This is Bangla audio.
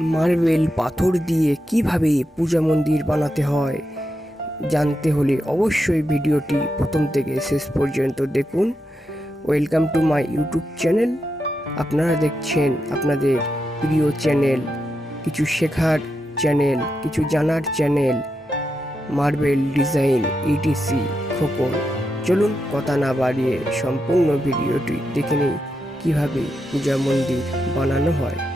মার্বেল পাথর দিয়ে কিভাবে পূজা মন্দির বানাতে হয় জানতে হলে অবশ্যই ভিডিওটি প্রথম থেকে শেষ পর্যন্ত দেখুন। Welcome to my YouTube channel. আপনারা দেখছেন আপনাদের প্রিয় চ্যানেল, কিছু শেখার চ্যানেল, কিছু জানার চ্যানেল, মার্বেল ডিজাইন ETC-KHOKON। চলুন কথা না বাড়িয়ে সম্পূর্ণ ভিডিওটি দেখে নিই কীভাবে পূজা মন্দির বানানো হয়।